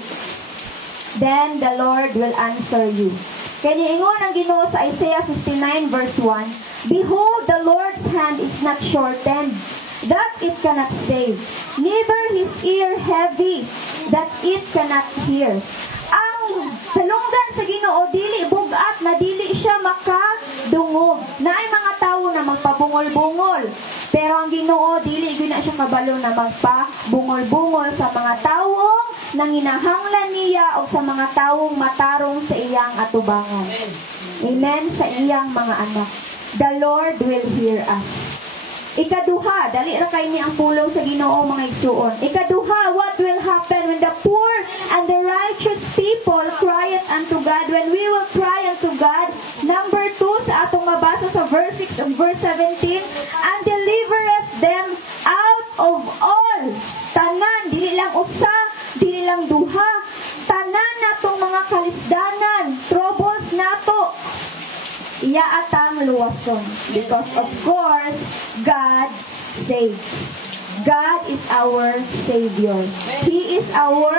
Then the Lord will answer you. Kaya niingon ang Ginoo sa Isaiah 59 verse 1, Behold, the Lord's hand is not shortened, that it cannot save, neither his ear heavy, that it cannot hear. Ang salunggan sa Ginoo dili bugat na dili siya makadungog. Naay mga tawo na magpabungol-bungol, pero ang Ginoo dili gyud na siya kabalo na magpabungol-bungol sa mga tawong nanginahanglan niya o sa mga tawong matarong sa iyang atubangan. Amen. Sa iyang mga anak. The Lord will hear us. Ikaduha, dali ra kay ni ang pulong sa Ginoo mga igsuon. Ikaduha, what will happen when the poor and the righteous people crieth unto God? When we will cry unto God, number 2 sa atong mabasa sa verse 6 and verse 17, and delivereth them out of all. Tanan, dili lang usa, dili lang duha. Tanan natong mga kalisdanan, troubles nato. Iya atang luwason. Because of course, God saves. God is our Savior. He is our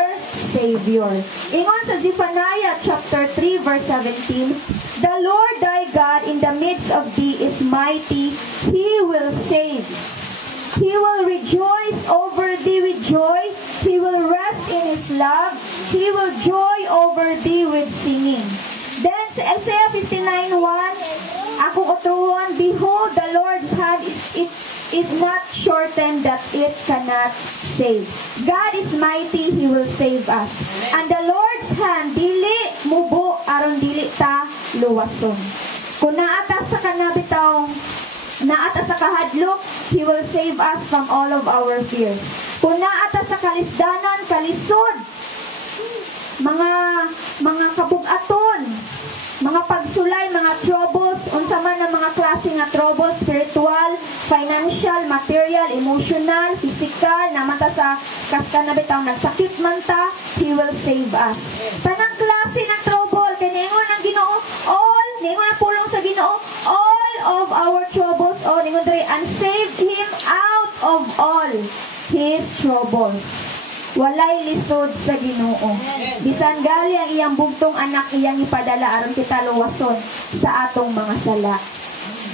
Savior. Ingon sa Zephaniah chapter 3 verse 17, The Lord thy God in the midst of thee is mighty. He will save. He will rejoice over thee with joy. He will rest in his love. He will joy over thee with singing. Then sa Isaiah 59:1, akong utuon, Behold, the Lord's hand is not shortened that it cannot save. God is mighty, He will save us. And the Lord's hand, dili mubo, aron dili ta luwason. Kung naata sa kanabitaw, naata sa kahadlok, He will save us from all of our fears. Kung naata sa kalisdanan, kalisod, mga kabugaton, mga pagsulay, mga troubles, unsa man ang mga klase nga troubles, spiritual, financial, material, emotional, physical, namata sa kaskana bitaw nagsakit man ta, He will save us. Tanang klase ng trouble, kay ningon ang Ginoo, ningon ang pulong sa Ginoo, all of our troubles, ningon diri, and saved Him out of all His troubles. Walay lisod sa Ginoo. Bisan gali ang iyang bugtong anak iyang ipadala aron kita luwason sa atong mga sala.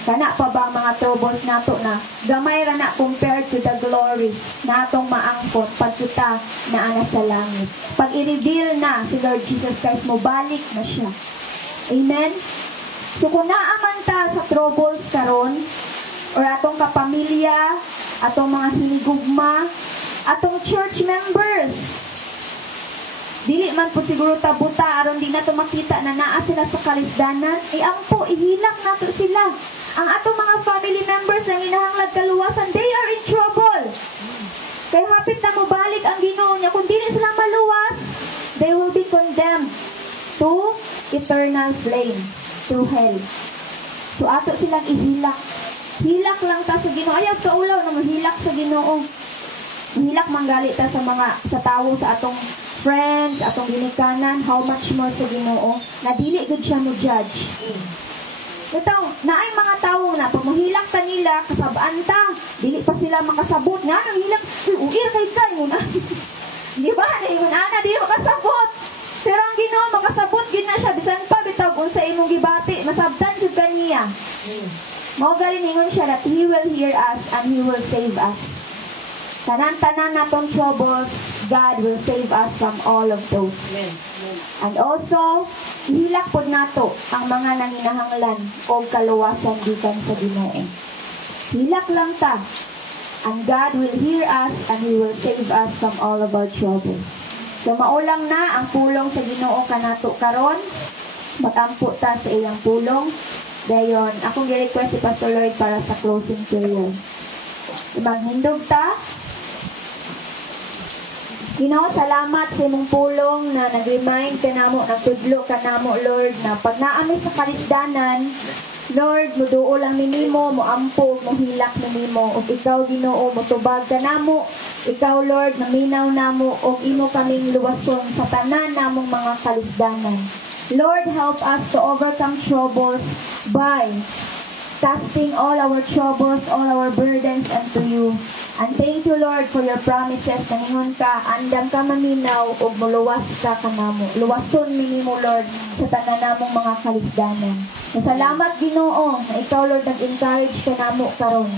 Kana pa ba ang mga troubles nato na gamay ra na compared to the glory na atong maangkot pag kita naana sa langit. Pag i-reveal na si Lord Jesus Christ mo, balik na siya. Amen? So kung naaman ta sa troubles karon or atong kapamilya, atong mga hinigugma, atong church members, dili man po siguro tabuta aron di nato makita na naa sila sa kalisdanan, ampo ihilak nato sila. Ang atong mga family members na ginahanglag kaluwasan, they are in trouble. Kaya hapit na mo balik ang Ginoo niya, kung dili sila maluwas, they will be condemned to eternal flame, to hell. So ato silang ihilak. Hilak lang ta sa Ginoo. Ayaw ka ulaw na mahilak sa Ginoo. Hilak manggali ta sa tao, sa atong friends, atong ginikanan, how much more sa Ginoo na dili gud siya mo judge. Ito, naay mga tao na pag mohilak ta nila, kasabaan ta, dili pa sila makasabot nga nang hilak, uir kay kan mo na. Di ba? Ingon ana dili makasabot. Pero ang Ginoo makasabot gid na siya bisan pa bitaw unsa imong gibati, masabtan jud kaniya. Mao gali ningon siya that He will hear us and He will save us. Tanan-tanan natong troubles, God will save us from all of those. Amen. And also, ihilak pod nato ang mga nanginahanglan o kaluwasan gikan sa Ginoo. Hilak lang ta, and God will hear us and He will save us from all of our troubles. So maulang na ang pulong sa Ginoo kanato karon. Matampo ta sa iyang pulong. Dayon, akong gi-request si Pastor Lloyd para sa closing prayer. Maghindog ta. Ginoo, salamat sa imong pulong na nag-remind ka namo, nagtudlo ka namo, Lord, na pag naami sa kalisdanan, Lord, muduo lang minimo, moampo, mohilak minimo, o ikaw, Ginoo, motubag ka namo, ikaw, Lord, naminaw namo, o imo kaming luwason sa tanan namong mga kalisdanan. Lord, help us to overcome troubles by casting all our troubles, all our burdens unto you. And thank you, Lord, for your promises. Naningon ka, andam ka maminaw, o muluwas ka kanamo. Luwason minimo, Lord, sa tanan namong mga kalisdanan. Salamat, Ginoo, na ikaw, Lord, nag-encourage ka namo karon.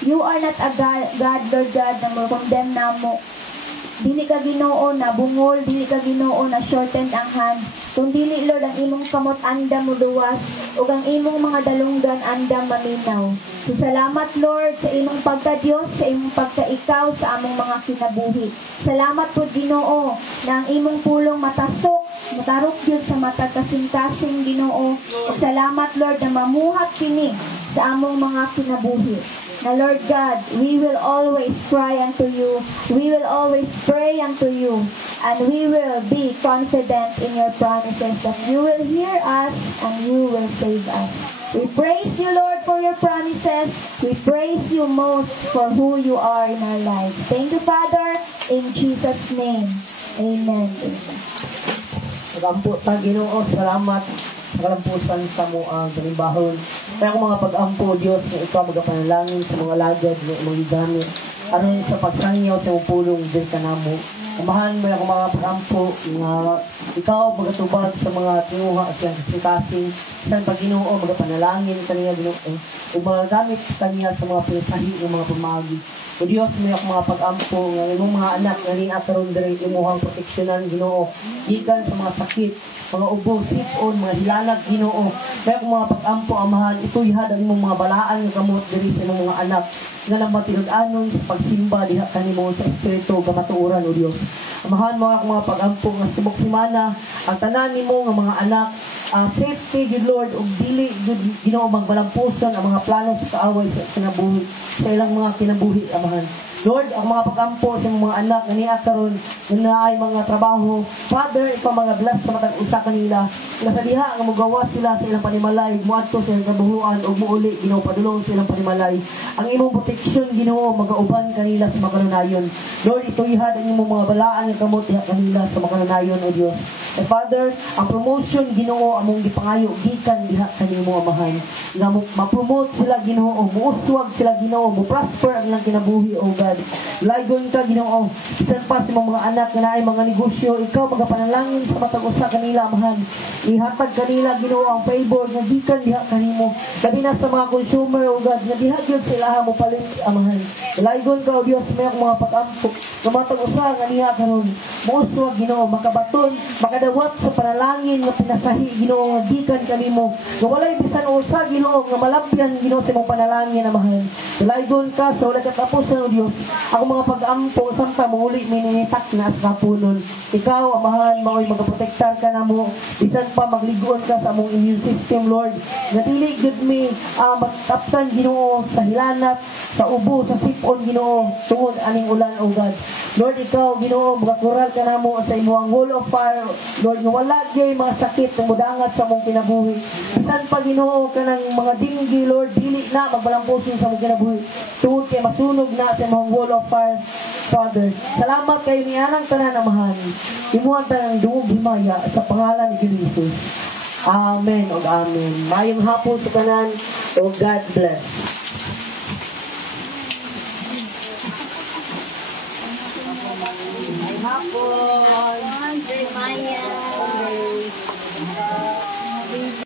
You are not a God, Lord God, na mo-condemn namo. Dili ka Ginoo na bungol, dili ka Ginoo na shortened ang hand. Kung dili, Lord, ang imong kamot andam muluwas, o ang imong mga dalunggan andam maminaw. So, salamat, Lord, sa imong pagka-Diyos, sa imong pagka-ikaw sa among mga kinabuhi. Salamat po, Ginoo, na ang imong pulong matasok, matarok yun sa mata kasing-kasing, Ginoo. O salamat, Lord, na mamuhat kini sa among mga kinabuhi. Na Lord God, we will always cry unto you, we will always pray unto you, and we will be confident in your promises that you will hear us and you will save us. We praise you, Lord, for your promises. We praise you most for who you are in our lives. Thank you, Father, in Jesus' name. Amen. Pag-ampo ta, Ginoo, salamat sa kalampusan sa mo ang panibahon. Kaya kung mga pag-ampo, Diyos, na ikaw magapanalangin sa mga lagad na magigamit. Aron sa pagsangyaw sa mong pulong din ka na mo. Amahan mo na kung mga pag-ampo na ikaw magatubag sa mga tinguha at siyang kasing-kasing. Isang pag-Ginoo, magapanalangin kaniya, Ginoo. O magagamit kaniya sa mga pinasahi ng mga pamagi. O Diyos, may ako mga pag-ampo ng imong mga anak na rin-ataron din imuhang proteksyonan, Ginoo. Gikan sa mga sakit, mga ubo, sipon, mga hilalag, Ginoo. May ako mga pag-ampo, Amahan, ito ihad ang imong mga balaan ng kamot diri sa imong mga anak. nga nang matinud-anon sa pagsimba diha kanimo sa espiritu nga matuoran o Dios. Amahan mo akong mga pag-ampo nga subok simana ang tanan nimo nga mga anak safety good Lord ug dili good Ginoo magbalampuson ang mga plano sa kaaway sa kinabuhi sa ilang mga kinabuhi amahan. Lord, ang mga pag-ampo sa mga anak nga niya karon na ay mga trabaho, Father, ikaw mga bless sa matag usa kanila. Nga sa diha nga mogawas sila sa ilang panimalay, moadto sa ilang kabuhuan ug muuli Ginoo padulong sa ilang panimalay. Ang imong proteksyon Ginoo magauban kanila sa mga kanunayon. Lord, ituyhad ang imong mga balaan nga kamot diha kanila sa mga kanunayon o Dios. And Father, ang promotion Ginoo among gipangayo gikan diha kanimo amahan. Nga ma-promote sila Ginoo, muuswag sila Ginoo, mo-prosper ang ilang kinabuhi o God. Laygon ka Ginoo, bisan pa sa mga anak nga naay mga negosyo, ikaw magapanalangin sa matag usa kanila amahan. Ihatag kanila Ginoo ang favor nga gikan diha kanimo. Kadi na sa mga consumer o God, nga diha gyud sila mo palit amahan. Laygon ka o Dios may mga pag-ampo nga matag usa nga niya karon. Muuswag Ginoo, makabaton, makadawat sa panalangin nga pinasahi Ginoo nga gikan kanimo. Nga walay bisan usa Ginoo nga malabyan Ginoo sa imong panalangin amahan. Laygon ka sa wala katapusan o Dios. Ako mga pag-ampo samtang muli mininitak na sa kapunon. Ikaw amahan maoy magaprotektar ka namo bisan pa magliguon ka sa among immune system Lord. Nga dili gud mi mataptan Ginoo sa hilanat, sa ubo, sa sipon Ginoo tungod aning ulan o God. Lord, ikaw Ginoo magakural ka namo sa imong wall of fire Lord nga wala gyud mga sakit nga modangat sa among kinabuhi. Bisan pa Ginoo kanang mga dinggi Lord dili na magbalampusin sa among kinabuhi. Tungod kay masunog na sa imong wall of fire Father. Salamat kay nianang tanan amahan. Imuhan tanang dungog himaya sa pangalan ni Jesus. Amen o amen. Mayong hapon sa tanan o God bless. Hapon.